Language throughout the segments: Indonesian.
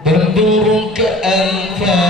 Berdurung ke anfa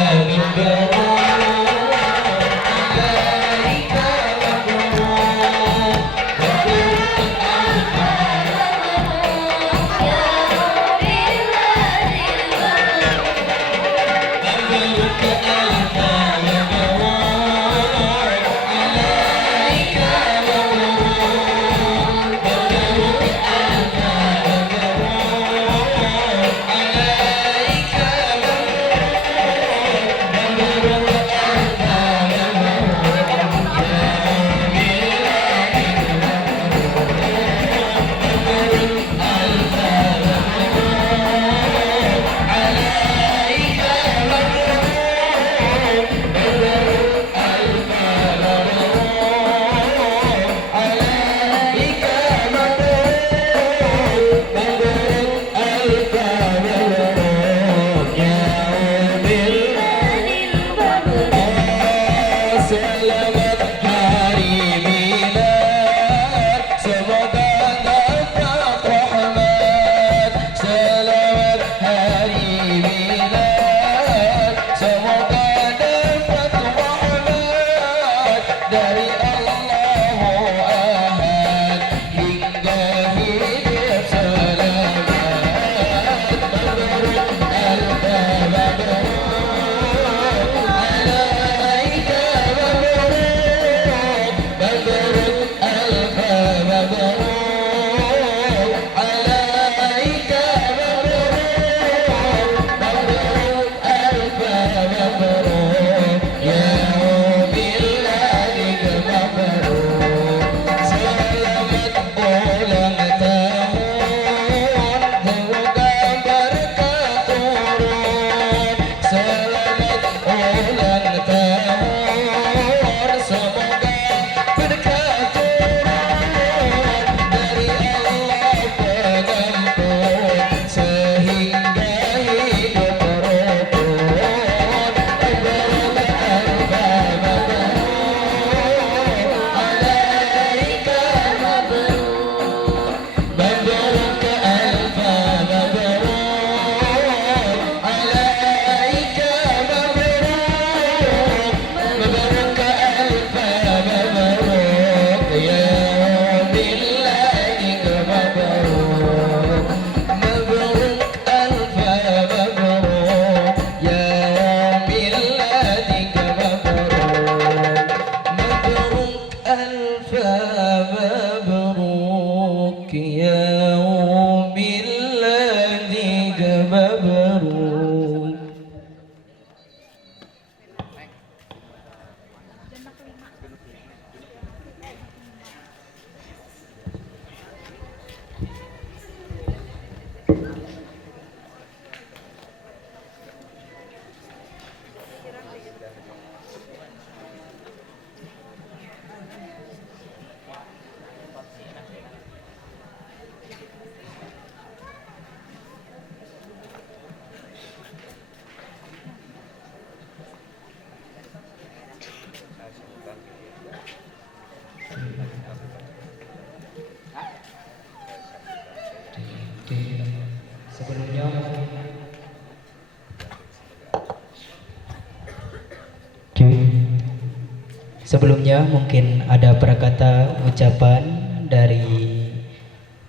Sebelumnya mungkin ada perkata ucapan dari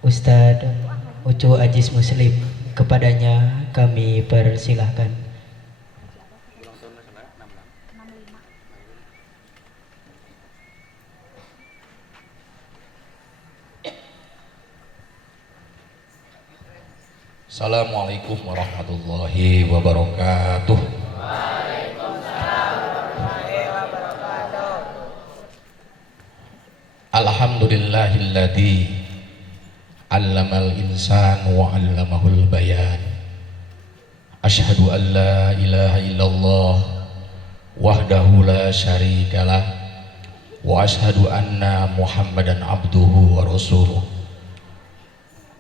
Ustadz Ucu Ajis Muslim, kepadanya kami persilahkan. Assalamualaikum warahmatullahi wabarakatuh. Alhamdulillahilladzi allamal insan wa 'allamahul bayan. Asyhadu an la ilaha illallah wahdahu la syarikalah wa asyhadu anna Muhammadan abduhu wa rasuluh.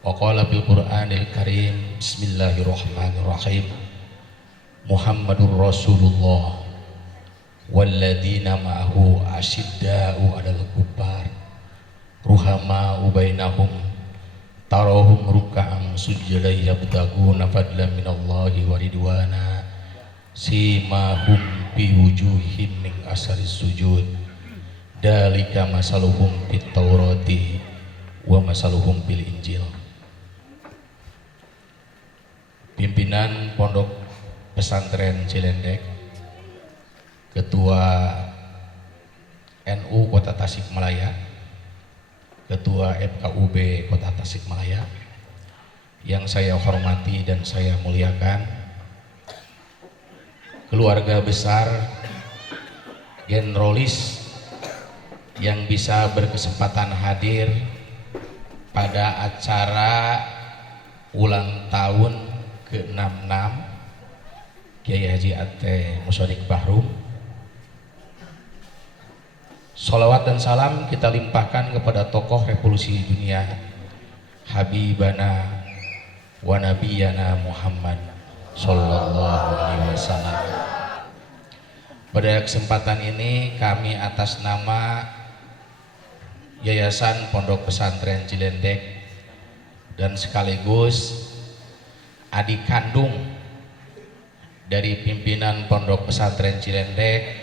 Wa qala fil Qur'anil Karim bismillahirrahmanirrahim. Muhammadur Rasulullah walladzina ma'ahu asyidda'u 'alal kuffar ruhama'u bainahum tarahum ruk'an sujjadan yabtaguna fadlan minallahi wa ridwana simahum fi wujuhihim min asaris sujud dalika masaluhum fit taurati wa masaluhum fil injil. Pimpinan Pondok Pesantren Cilendek, Ketua NU Kota Tasikmalaya, Ketua FKUB Kota Tasikmalaya yang saya hormati dan saya muliakan, keluarga besar generalis yang bisa berkesempatan hadir pada acara ulang tahun ke-66 Kiai Haji Ate Mushodik Bahrum. Sholawat dan salam kita limpahkan kepada tokoh revolusi dunia Habibana wa Nabiyana Muhammad Sallallahu Alaihi Wasallam. Pada kesempatan ini kami atas nama Yayasan Pondok Pesantren Cilendek dan sekaligus adik kandung dari pimpinan Pondok Pesantren Cilendek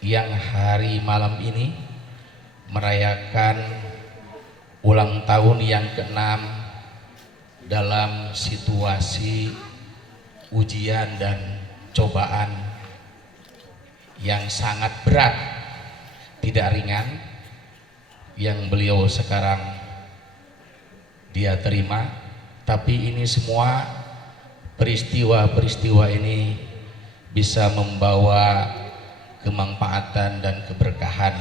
yang hari malam ini merayakan ulang tahun yang ke-6 dalam situasi ujian dan cobaan yang sangat berat, tidak ringan, yang beliau sekarang dia terima. Tapi ini semua peristiwa-peristiwa ini bisa membawa kemanfaatan dan keberkahan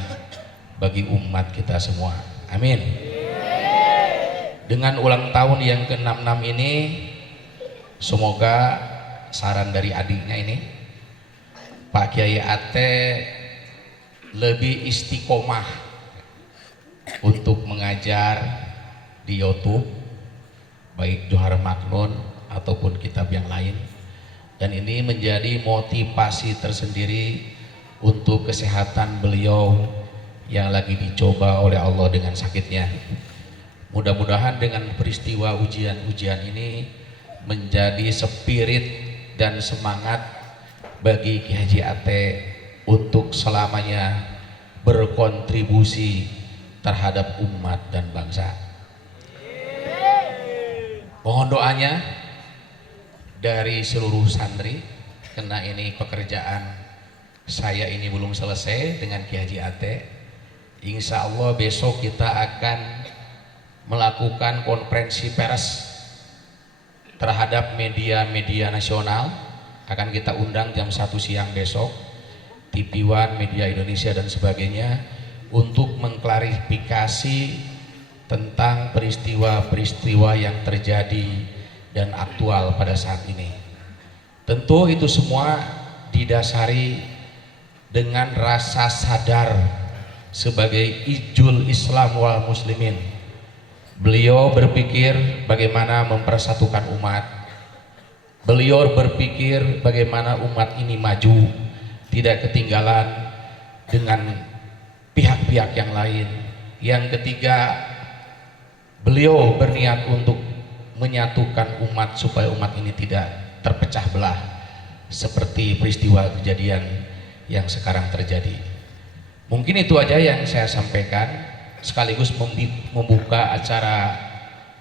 bagi umat kita semua. Amin. Dengan ulang tahun yang ke-66 ini, semoga saran dari adiknya ini, Pak Kiai Ate lebih istiqomah untuk mengajar di YouTube, baik Johar Maknun ataupun kitab yang lain, dan ini menjadi motivasi tersendiri untuk kesehatan beliau yang lagi dicoba oleh Allah dengan sakitnya. Mudah-mudahan dengan peristiwa ujian-ujian ini menjadi spirit dan semangat bagi Ki Haji Ate untuk selamanya berkontribusi terhadap umat dan bangsa. Mohon doanya dari seluruh santri, karena ini pekerjaan saya ini belum selesai dengan Ki Haji Ate. Insya Allah besok kita akan melakukan konferensi pers terhadap media-media nasional. Akan kita undang jam 1 siang besok, TV One, Media Indonesia dan sebagainya, untuk mengklarifikasi tentang peristiwa-peristiwa yang terjadi dan aktual pada saat ini. Tentu itu semua didasari dengan rasa sadar sebagai ijul Islam wal muslimin. Beliau berpikir bagaimana mempersatukan umat. Beliau berpikir bagaimana umat ini maju, tidak ketinggalan dengan pihak-pihak yang lain. Yang ketiga, beliau berniat untuk menyatukan umat supaya umat ini tidak terpecah belah seperti peristiwa kejadian yang sekarang terjadi. Mungkin itu aja yang saya sampaikan, sekaligus membuka acara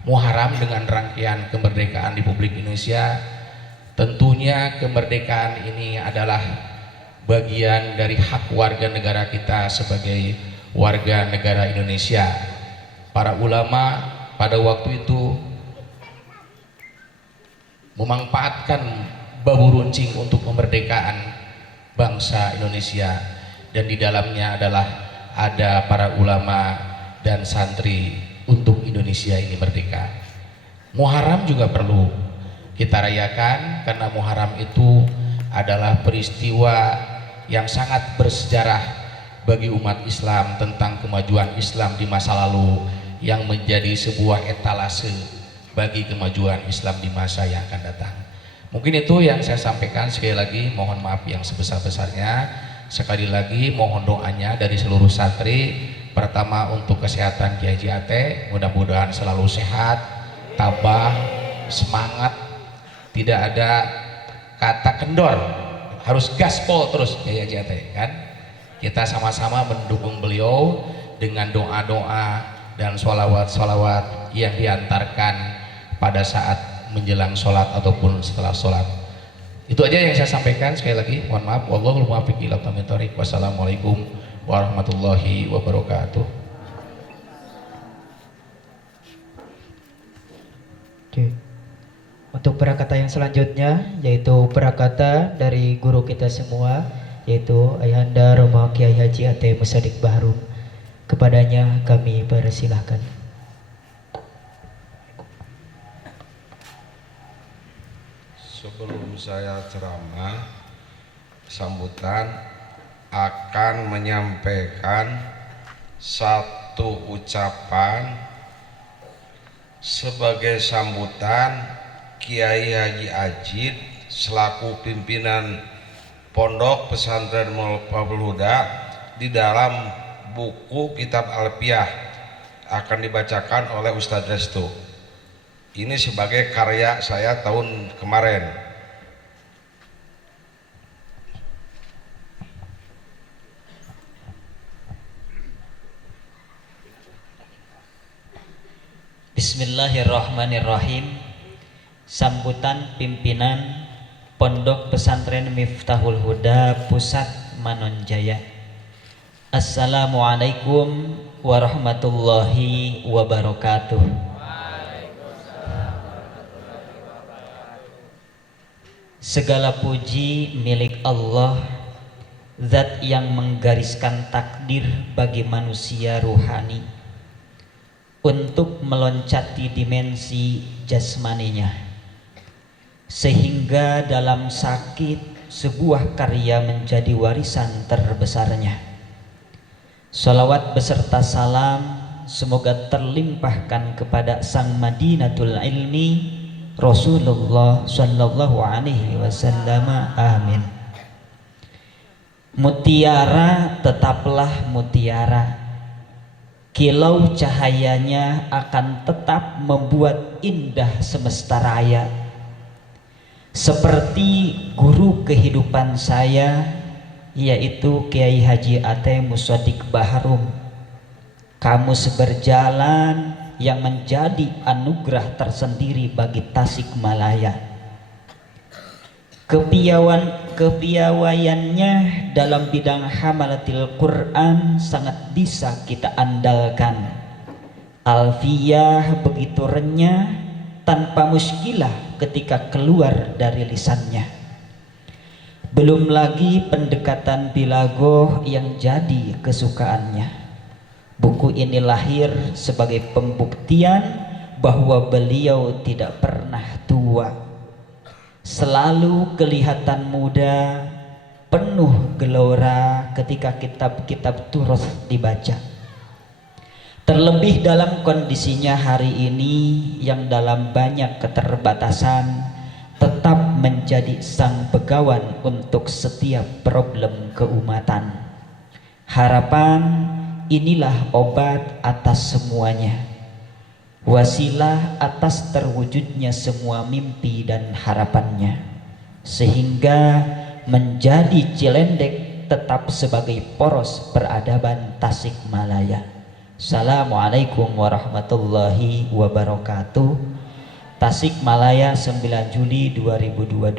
Muharram dengan rangkaian kemerdekaan Republik Indonesia. Tentunya kemerdekaan ini adalah bagian dari hak warga negara kita sebagai warga negara Indonesia. Para ulama pada waktu itu memanfaatkan bambu runcing untuk kemerdekaan bangsa Indonesia, dan di dalamnya adalah ada para ulama dan santri untuk Indonesia ini merdeka. Muharram juga perlu kita rayakan karena Muharram itu adalah peristiwa yang sangat bersejarah bagi umat Islam tentang kemajuan Islam di masa lalu yang menjadi sebuah etalase bagi kemajuan Islam di masa yang akan datang. Mungkin itu yang saya sampaikan. Sekali lagi mohon maaf yang sebesar-besarnya. sekali lagi mohon doanya dari seluruh santri. Pertama untuk kesehatan Kiai Haji Ate, mudah-mudahan selalu sehat, tabah, semangat, tidak ada kata kendor, harus gaspol terus Kiai Haji Ate kan. Kita sama-sama mendukung beliau dengan doa-doa dan sholawat-sholawat yang diantarkan pada saat menjelang sholat ataupun setelah sholat. Itu aja yang saya sampaikan. Sekali lagi mohon maaf. Wallahul muwaffiq ila aqwamit thoriq. Wassalamualaikum warahmatullahi wabarakatuh. Oke. Untuk prakata yang selanjutnya yaitu prakata dari guru kita semua, yaitu Ayahanda Romo Kiai Haji Ate Musadik Baharum. Kepadanya kami persilahkan. Sebelum saya ceramah, sambutan akan menyampaikan satu ucapan sebagai sambutan Kiai Haji Ajid selaku pimpinan Pondok Pesantren Muflahul Huda di dalam buku Kitab Alfiyah akan dibacakan oleh Ustadz Restu. Ini sebagai karya saya tahun kemarin. Bismillahirrahmanirrahim. Sambutan pimpinan Pondok Pesantren Miftahul Huda Pusat Manonjaya. Assalamualaikum warahmatullahi wabarakatuh. Segala puji milik Allah, Zat yang menggariskan takdir bagi manusia ruhani untuk meloncati dimensi jasmaninya, sehingga dalam sakit sebuah karya menjadi warisan terbesarnya. Salawat beserta salam semoga terlimpahkan kepada Sang Madinatul Ilmi Rasulullah Sallallahu Alaihi Wasallam. Amin. Mutiara tetaplah mutiara, kilau cahayanya akan tetap membuat indah semesta raya. Seperti guru kehidupan saya, yaitu Kiai Haji Ate Musadik Baharum, kamus berjalan yang menjadi anugerah tersendiri bagi Tasikmalaya. Kepiawaiannya dalam bidang hamalatil Quran sangat bisa kita andalkan. Alfiyah begitu renyah tanpa muskilah ketika keluar dari lisannya. Belum lagi pendekatan bilagoh yang jadi kesukaannya. Buku ini lahir sebagai pembuktian bahwa beliau tidak pernah tua, selalu kelihatan muda, penuh gelora ketika kitab-kitab turos dibaca. Terlebih dalam kondisinya hari ini yang dalam banyak keterbatasan tetap menjadi sang begawan untuk setiap problem keumatan. Harapan inilah obat atas semuanya, wasilah atas terwujudnya semua mimpi dan harapannya, sehingga menjadi Cilendek tetap sebagai poros peradaban Tasikmalaya. Assalamualaikum warahmatullahi wabarakatuh. Tasikmalaya 9 Juli 2022.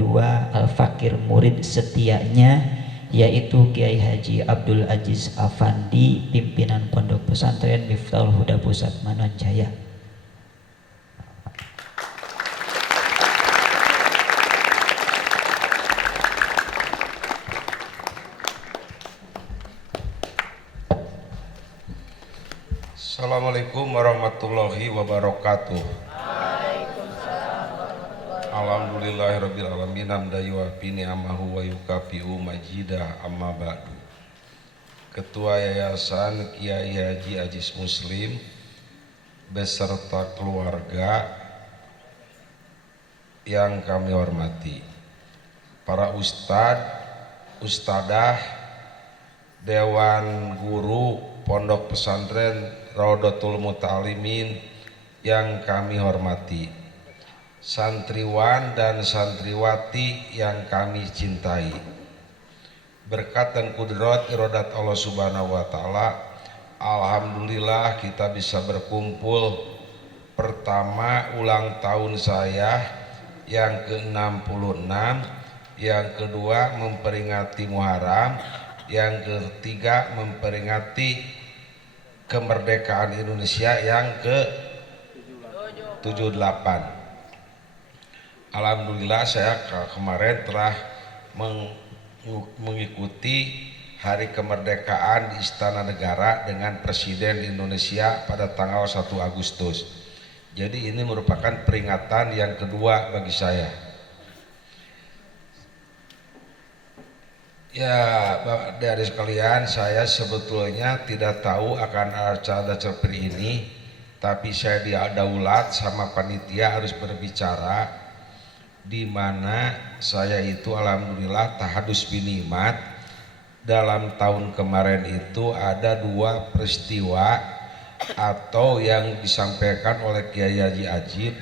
Al-Fakir murid setianya yaitu Kiai Haji Abdul Aziz Afandi, pimpinan Pondok Pesantren Miftahul Huda Pusat Manonjaya. Assalamualaikum warahmatullahi wabarakatuh. Alhamdulillahirabbil alamin hamdan yuwafi ni'amahu wa yukafi'u majidah, amma ba'du. Ketua Yayasan Kiai Haji Ajis Muslim beserta keluarga yang kami hormati, para ustadz, ustadzah Dewan Guru Pondok Pesantren Raudatul Muta'alimin yang kami hormati, santriwan dan santriwati yang kami cintai. Berkat dan kudrat iradat Allah Subhanahu wa taala, alhamdulillah kita bisa berkumpul. Pertama, ulang tahun saya yang ke-66, yang kedua memperingati Muharram, yang ketiga memperingati kemerdekaan Indonesia yang ke-78. Alhamdulillah saya kemarin telah mengikuti Hari Kemerdekaan di Istana Negara dengan Presiden Indonesia pada tanggal 1 Agustus. Jadi ini merupakan peringatan yang kedua bagi saya. Ya, Bapak dari sekalian, saya sebetulnya tidak tahu akan acara seperti ini, tapi saya diadaulat sama panitia harus berbicara, di mana saya itu alhamdulillah tahadus binimat. Dalam tahun kemarin itu ada 2 peristiwa atau yang disampaikan oleh Kiai Haji Ajib.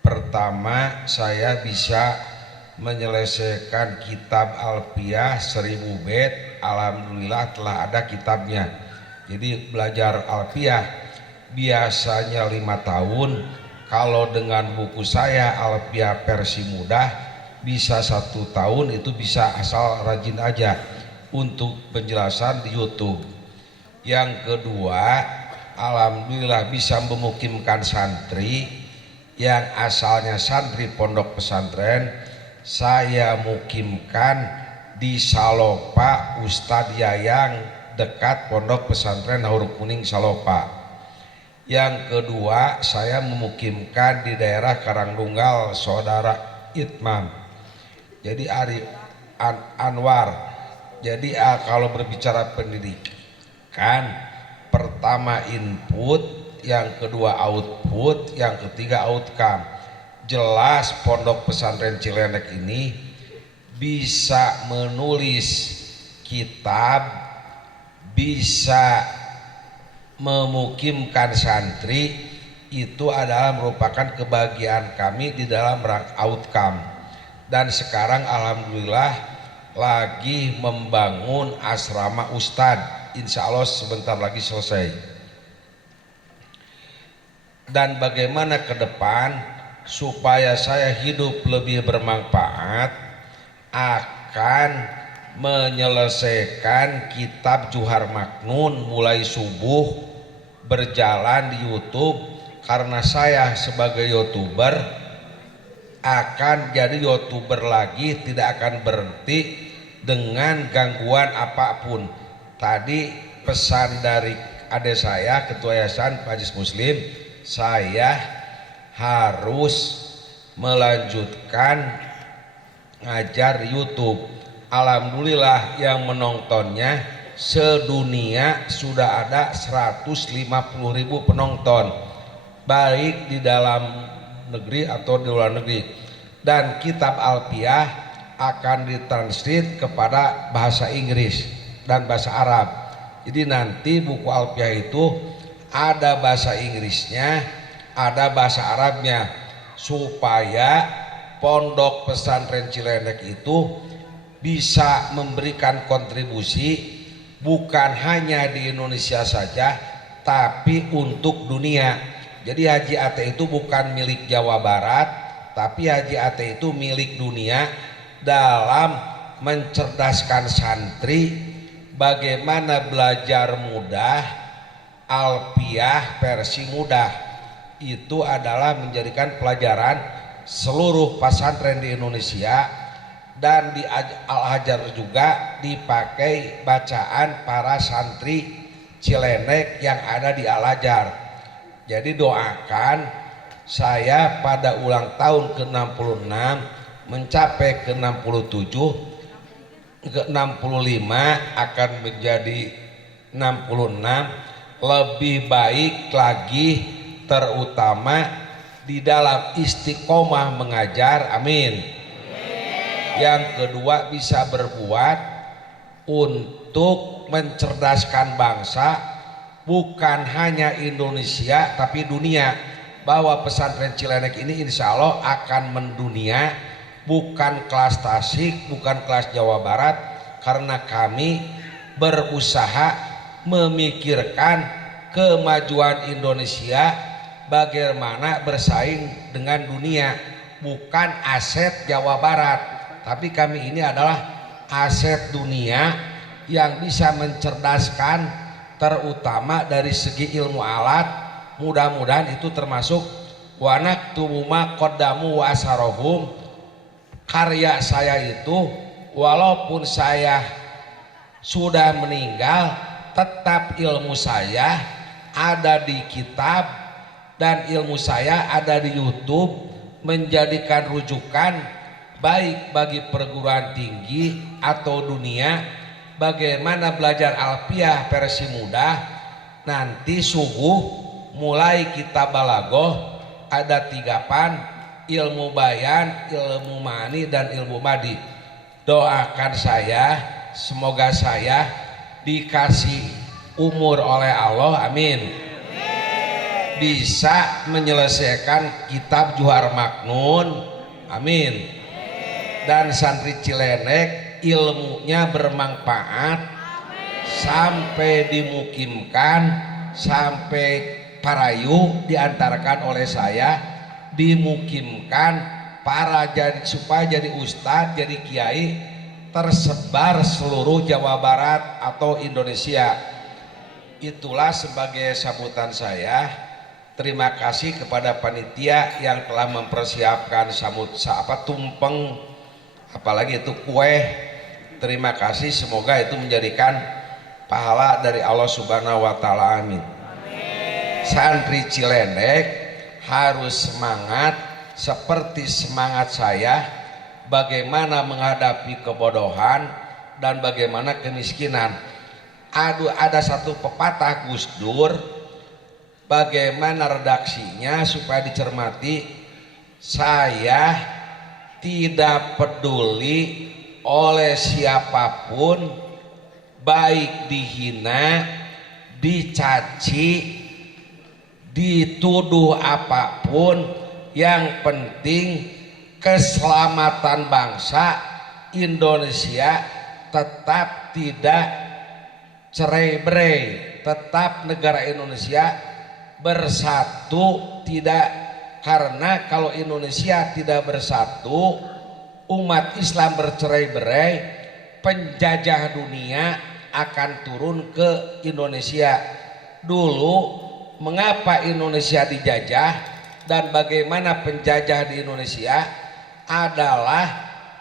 Pertama, saya bisa menyelesaikan kitab Alfiyah 1000 bait, alhamdulillah telah ada kitabnya. Jadi belajar Alfiyah biasanya 5 tahun, kalau dengan buku saya Alfiyah versi mudah bisa 1 tahun, itu bisa asal rajin aja. Untuk penjelasan di YouTube. Yang kedua, alhamdulillah bisa memukimkan santri yang asalnya santri pondok pesantren. Saya mukimkan di Salopa Ustadz Yayang, dekat pondok pesantren Nahur Kuning Salopa. Yang kedua, saya memukimkan di daerah Karangtunggal saudara Itmam, jadi Arif Anwar. Jadi kalau berbicara pendidikan, pertama input, yang kedua output, yang ketiga outcome. Jelas pondok pesantren Cilenek ini bisa menulis kitab, bisa memukimkan santri, itu adalah merupakan kebahagiaan kami di dalam outcome. Dan sekarang alhamdulillah lagi membangun asrama Ustadz, insya Allah sebentar lagi selesai. Dan bagaimana ke depan supaya saya hidup lebih bermanfaat, akan menyelesaikan kitab Juhar Maknun mulai subuh, berjalan di YouTube, karena saya sebagai YouTuber akan jadi YouTuber lagi, tidak akan berhenti dengan gangguan apapun. Tadi pesan dari adik saya, Ketua Yayasan Pak Haji Muslim, saya harus melanjutkan ngajar YouTube. Alhamdulillah yang menontonnya sedunia sudah ada 150.000 penonton, baik di dalam negeri atau di luar negeri. Dan kitab Alfiyah akan ditranslate kepada bahasa Inggris dan bahasa Arab. Jadi nanti buku Alfiyah itu ada bahasa Inggrisnya, ada bahasa Arabnya, supaya pondok pesantren Cilenek itu bisa memberikan kontribusi bukan hanya di Indonesia saja, tapi untuk dunia. Jadi Haji Ate itu bukan milik Jawa Barat, tapi Haji Ate itu milik dunia, dalam mencerdaskan santri bagaimana belajar mudah, Alfiyah versi mudah. Itu adalah menjadikan pelajaran seluruh pesantren di Indonesia, dan di Al-Hajar juga dipakai bacaan para santri Cilenek yang ada di Al-Hajar. Jadi doakan saya pada ulang tahun ke-66 mencapai ke-67, ke-65 akan menjadi 66, lebih baik lagi, terutama di dalam istiqomah mengajar, amin. Yang kedua bisa berbuat untuk untuk mencerdaskan bangsa, bukan hanya Indonesia tapi dunia, bahwa pesantren Cilenek ini insya Allah akan mendunia, bukan kelas Tasik, bukan kelas Jawa Barat, karena kami berusaha memikirkan kemajuan Indonesia, bagaimana bersaing dengan dunia, bukan aset Jawa Barat, tapi kami ini adalah aset dunia yang bisa mencerdaskan, terutama dari segi ilmu alat. Mudah-mudahan itu termasuk wanak tubuma kodamu wa asarohum. Karya saya itu walaupun saya sudah meninggal, tetap ilmu saya ada di kitab dan ilmu saya ada di YouTube, menjadikan rujukan baik bagi perguruan tinggi atau dunia. Bagaimana belajar alfiah versi mudah, nanti subuh mulai kita balagoh ada 3 pan, ilmu bayan, ilmu mani, dan ilmu madi. Doakan saya, semoga saya dikasih umur oleh Allah, amin, bisa menyelesaikan kitab Juhar Maknun, amin, dan santri Cilenek ilmunya bermanfaat sampai dimukimkan, sampai Parayu diantarkan oleh saya, dimukimkan para supaya jadi ustadz, jadi kiai, tersebar seluruh Jawa Barat atau Indonesia. Itulah sebagai sambutan saya. Terima kasih kepada panitia yang telah mempersiapkan tumpeng, apalagi itu kue. Terima kasih, semoga itu menjadikan pahala dari Allah Subhanahu wa taala, amin. Santri Cilenek harus semangat seperti semangat saya, bagaimana menghadapi kebodohan dan bagaimana kemiskinan. Ada satu pepatah Gus Dur, bagaimana redaksinya supaya dicermati. Saya tidak peduli oleh siapapun, baik dihina, dicaci, dituduh apapun, yang penting keselamatan bangsa Indonesia tetap tidak cerai-berai, tetap negara Indonesia bersatu. Tidak, karena kalau Indonesia tidak bersatu, umat Islam bercerai-berai, penjajah dunia akan turun ke Indonesia. Dulu mengapa Indonesia dijajah dan bagaimana penjajah di Indonesia adalah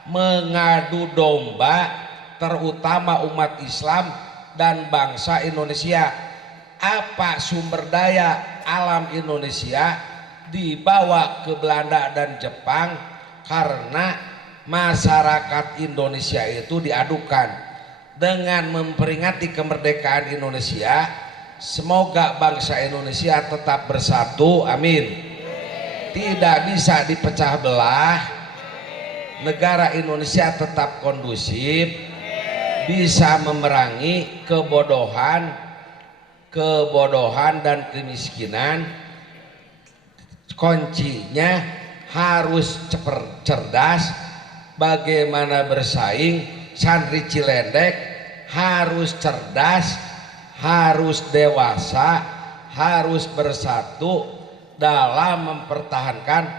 mengadu domba, terutama umat Islam dan bangsa Indonesia. Apa sumber daya alam Indonesia dibawa ke Belanda dan Jepang, karena masyarakat Indonesia itu diadukan. Dengan memperingati kemerdekaan Indonesia, semoga bangsa Indonesia tetap bersatu, amin. Tidak bisa dipecah belah, negara Indonesia tetap kondusif, bisa memerangi kebodohan dan kemiskinan. Kuncinya harus cerdas, bagaimana bersaing. Santri Cilenek harus cerdas, harus dewasa, harus bersatu dalam mempertahankan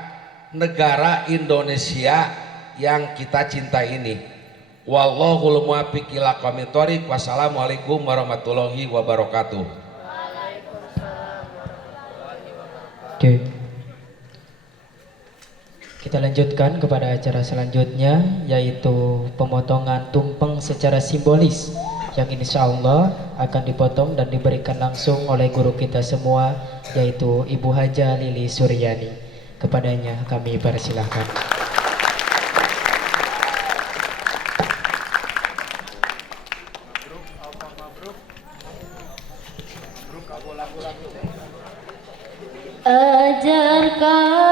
negara Indonesia yang kita cinta ini. Wallahul muwaffiq ila aqwamit thoriq. Wassalamualaikum warahmatullahi wabarakatuh. Oke. Kita lanjutkan kepada acara selanjutnya, yaitu pemotongan tumpeng secara simbolis, yang insya Allah akan dipotong dan diberikan langsung oleh guru kita semua, yaitu Ibu Haja Lili Suryani. Kepadanya kami persilahkan. Ajarkan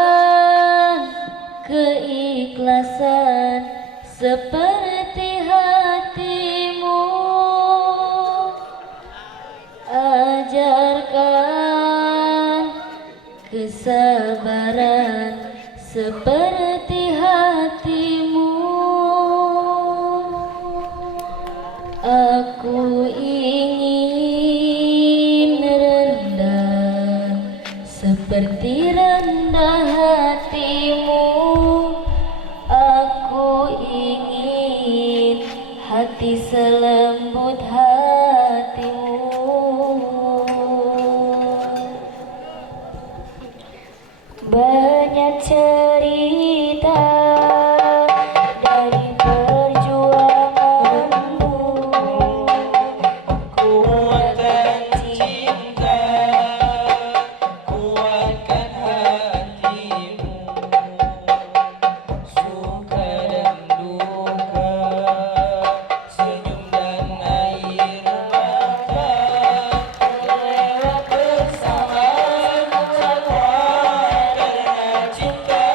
keikhlasan seperti hatimu, kesabaran seperti hatimu. Aku ingin rendah seperti rendah hatimu. Aku ingin hati selembut hatimu. Banyak cerita dari perjuanganmu, kuatkan cinta, kuatkan hatimu, suka dan duka, senyum dan air mata, lewat bersama karena cinta.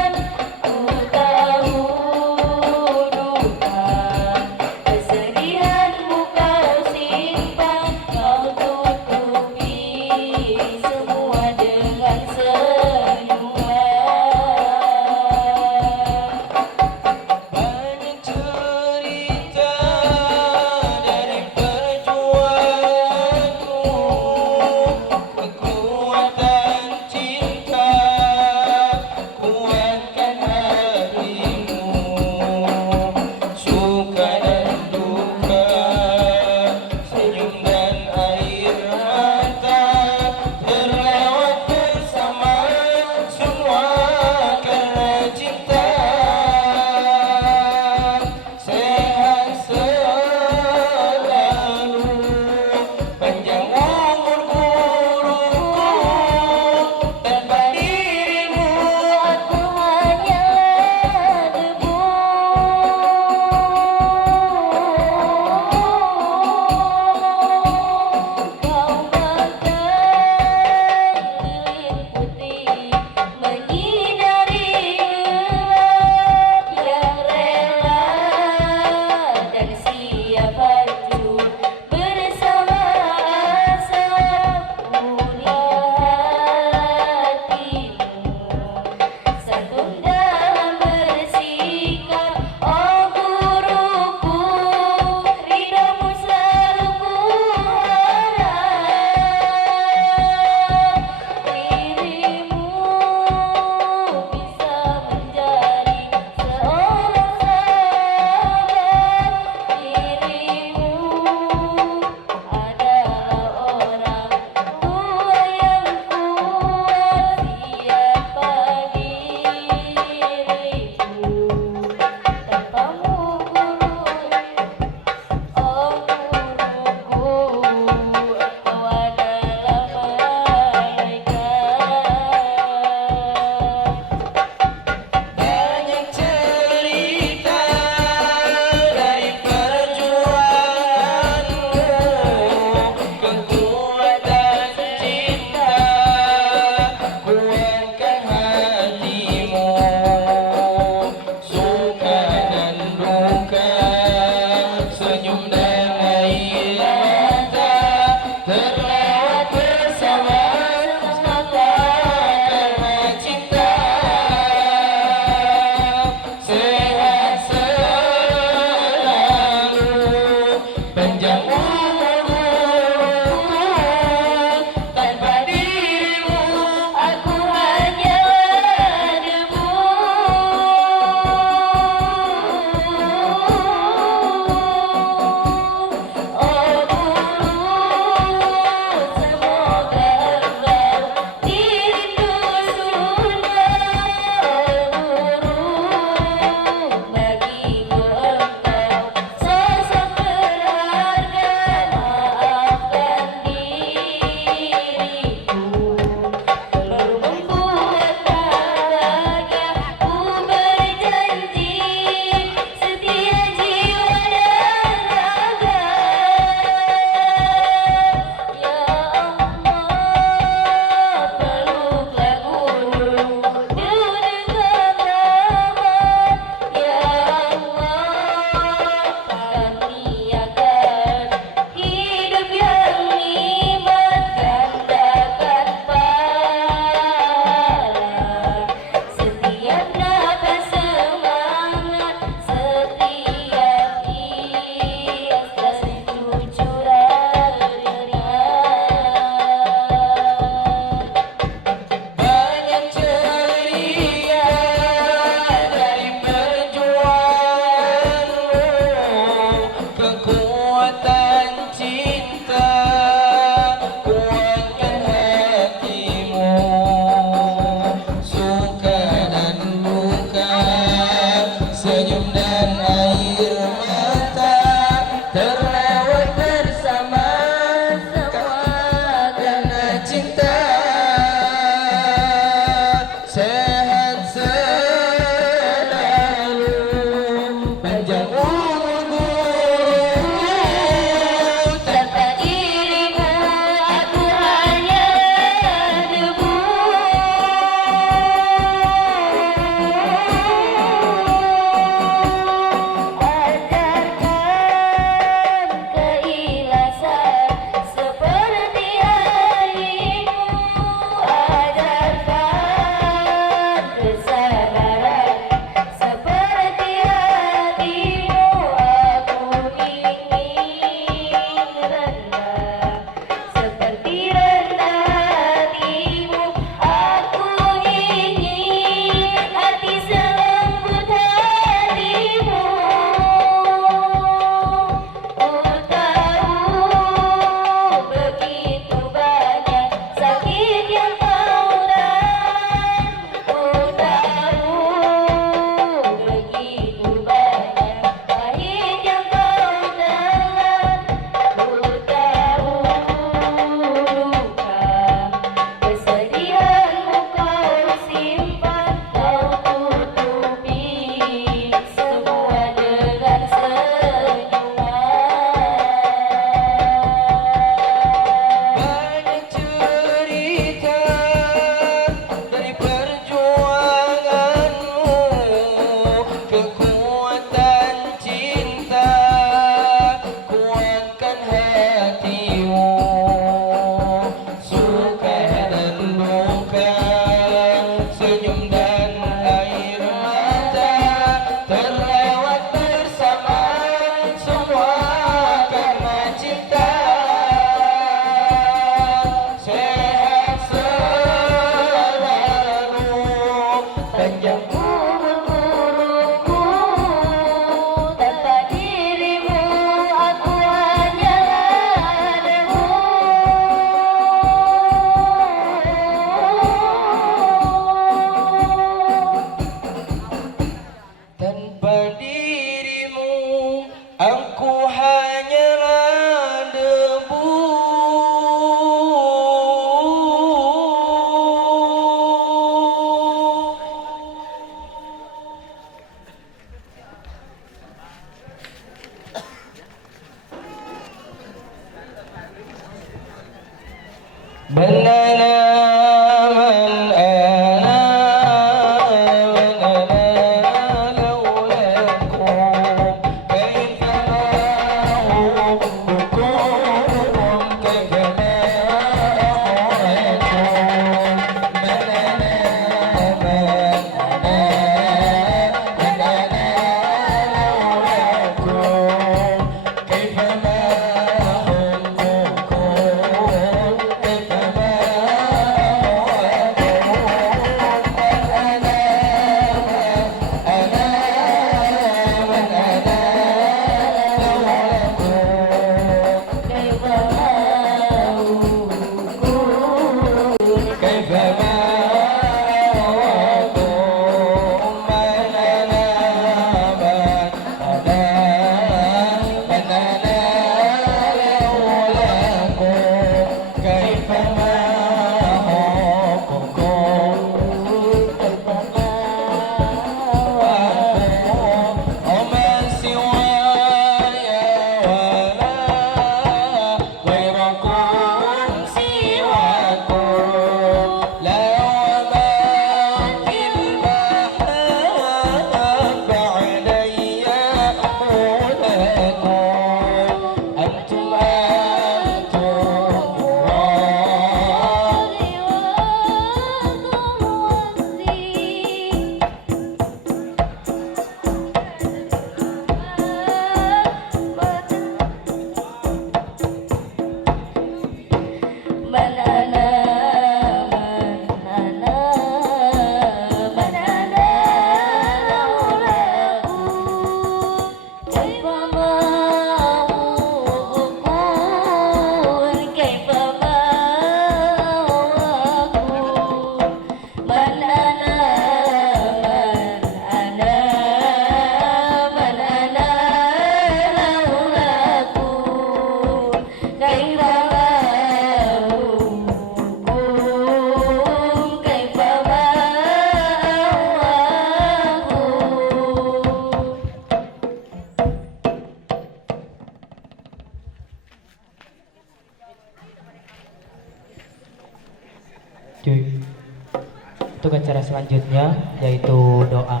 Untuk acara selanjutnya yaitu doa.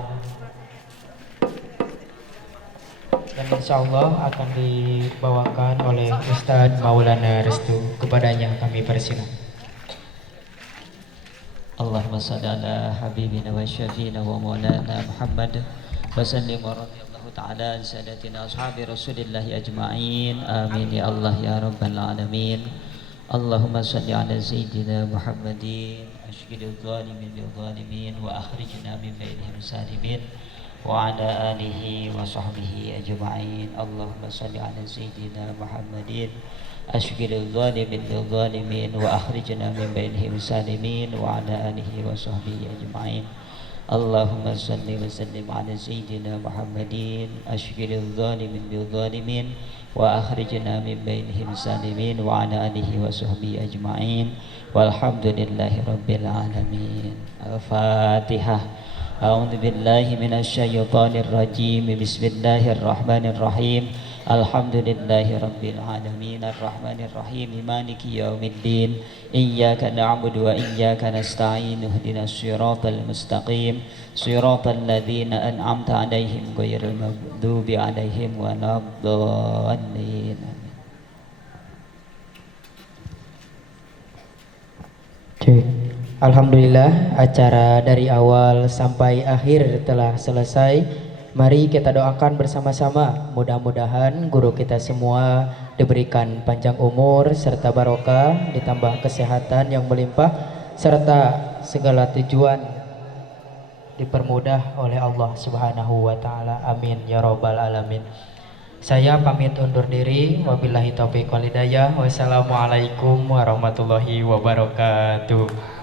Dan insya Allah akan dibawakan oleh Ustadz Maulana Restu. Kepadanya kami persilakan. Allahumma salli ala habibina wa syafiina wa maulana Muhammad wa sallim wa radiyallahu ta'ala an sadatina ashabi rasulillahi ajma'in. Amin ya Allah ya rabbal alamin. Allahumma salli ala sayyidina Muhammadin ashghilil zalimin bil zalimin wa akhrijna min bainihim salimin wa ala alihi wa sahbihi ajma'in. Allahumma salli ala sayyidina Muhammadin ashghilil zalimin bil zalimin wa akhrijna min bainihim salimin wa ala alihi wa sahbihi ajma'in. Allahumma salli wa sallim ala sayyidina Muhammadin ashghilil zalimin bil zalimin wa akhrijna min bainihim salimin wa ala alihi wa sahbihi ajma'in. Walhamdulillahi rabbil alamin. Al-Fatihah. A'udzu billahi minasy syaithanir rajim. Bismillahirrahmanirrahim. Alhamdulillahi rabbil alamin arrahmanir rahim maliki yaumiddin. Iyyaka na'budu wa iyyaka nasta'in. Ihdinas siratal mustaqim. Siratal ladzina an'amta 'alaihim ghairil maghdubi 'alaihim waladdallin. Cek. Alhamdulillah acara dari awal sampai akhir telah selesai. Mari kita doakan bersama-sama. Mudah-mudahan guru kita semua diberikan panjang umur serta barokah, ditambah kesehatan yang melimpah serta segala tujuan dipermudah oleh Allah Subhanahu wa taala. Amin ya rabbal alamin. Saya pamit undur diri. Wabillahi taufiq wal hidayah. Wassalamualaikum warahmatullahi wabarakatuh.